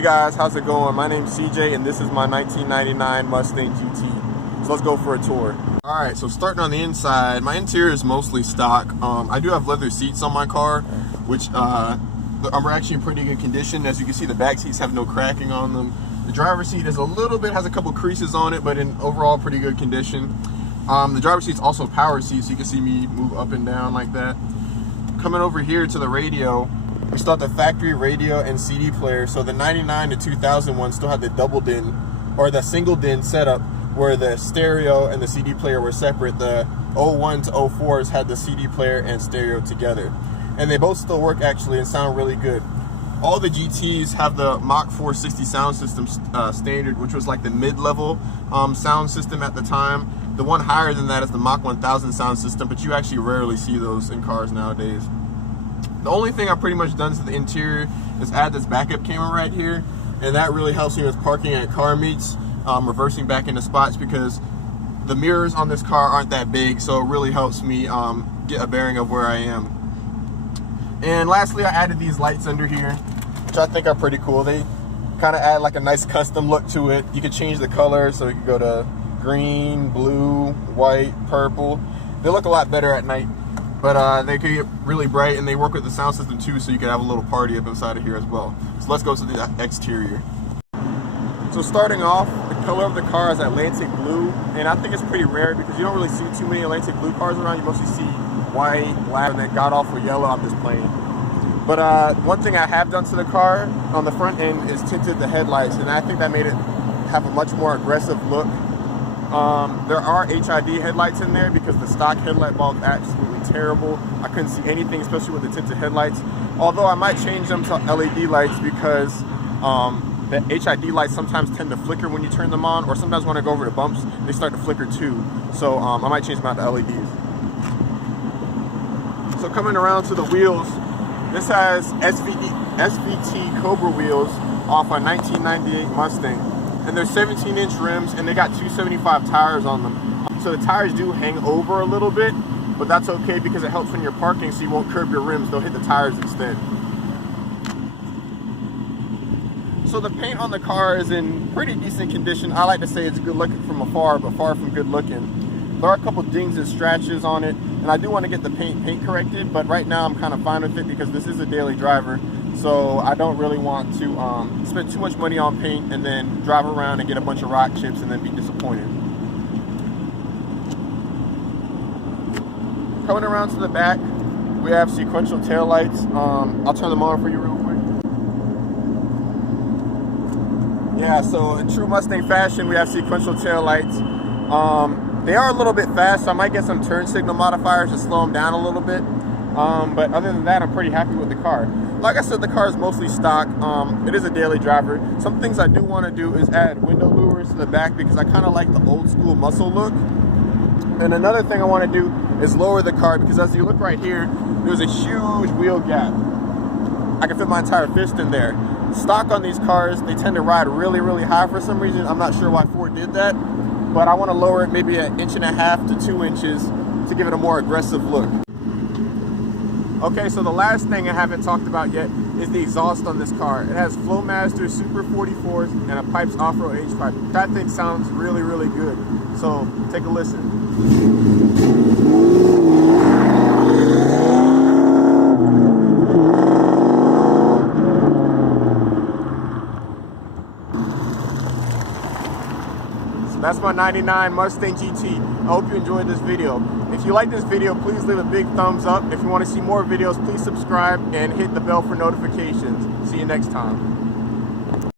Hey guys, how's it going? My name's CJ and this is my 1999 Mustang GT. So let's go for a tour. Alright, so starting on the inside, my interior is mostly stock. I do have leather seats on my car, which are actually in pretty good condition. As you can see, the back seats have no cracking on them. The driver's seat is has a couple creases on it, but in overall pretty good condition. The driver's seat's also power seat, so you can see me move up and down like that. Coming over here to the radio, we still have the factory radio and CD player. So the 99 to 2000 one still had the double din or the single din setup where the stereo and the CD player were separate. The 01 to 04s had the CD player and stereo together. And they both still work actually and sound really good. All the GTs have the Mach 460 sound system standard, which was like the mid-level sound system at the time. The one higher than that is the Mach 1000 sound system, but you actually rarely see those in cars nowadays. The only thing I've pretty much done to the interior is add this backup camera right here, and that really helps me with parking at car meets, reversing back into spots, because the mirrors on this car aren't that big, so it really helps me get a bearing of where I am. And lastly, I added these lights under here, which I think are pretty cool. They kind of add like a nice custom look to it. You can change the color, so you can go to green, blue, white, purple. They look a lot better at night, but they can get really bright, and they work with the sound system too, so you can have a little party up inside of here as well. So let's go to the exterior. So starting off, the color of the car is Atlantic blue, and I think it's pretty rare because you don't really see too many Atlantic blue cars around. You mostly see white, black, and then god awful yellow. I'm just playing. But one thing I have done to the car on the front end is tinted the headlights, and I think that made it have a much more aggressive look. There are HID headlights in there because the stock headlight bulb is absolutely terrible. I couldn't see anything, especially with the tinted headlights. Although I might change them to LED lights because the HID lights sometimes tend to flicker when you turn them on, or sometimes when I go over the bumps, they start to flicker too. So I might change them out to LEDs. So coming around to the wheels, this has SVT Cobra Wheels off a 1998 Mustang. And they're 17-inch rims, and they got 275 tires on them. So the tires do hang over a little bit, but that's okay because it helps when you're parking, so you won't curb your rims. They'll hit the tires instead. So the paint on the car is in pretty decent condition. I like to say it's good looking from afar, but far from good looking. There are a couple dings and scratches on it, and I do want to get the paint corrected, but right now I'm kind of fine with it because this is a daily driver. So I don't really want to spend too much money on paint and then drive around and get a bunch of rock chips and then be disappointed. Coming around to the back, we have sequential taillights. I'll turn them on for you real quick. Yeah, so in true Mustang fashion, we have sequential taillights. They are a little bit fast, so I might get some turn signal modifiers to slow them down a little bit. But other than that, I'm pretty happy with the car. Like I said, the car is mostly stock. It is a daily driver. Some things I do want to do is add window louvers to the back because I kind of like the old school muscle look. And another thing I want to do is lower the car because as you look right here, there's a huge wheel gap. I can fit my entire fist in there. Stock on these cars, they tend to ride really, really high for some reason. I'm not sure why Ford did that, but I want to lower it maybe 1.5 to 2 inches to give it a more aggressive look. Okay, so the last thing I haven't talked about yet is the exhaust on this car. It has Flowmaster Super 44s and a Pypes off-road H-pipe. That thing sounds really, really good. So take a listen. That's my 99 Mustang GT. I hope you enjoyed this video. If you like this video, please leave a big thumbs up. If you want to see more videos, please subscribe and hit the bell for notifications. See you next time.